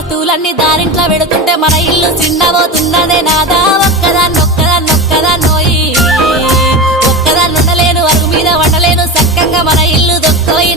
వస్తువులన్నీ దారింట్లో పెడుతుంటే మన ఇల్లు చిన్నబోతున్నదే నాదా ఒక్కదాన్నోయి ఒక్కదాన్ని ఉండలేను అరుగు మీద వండలేను చక్కగా మన ఇల్లు దొక్కోయి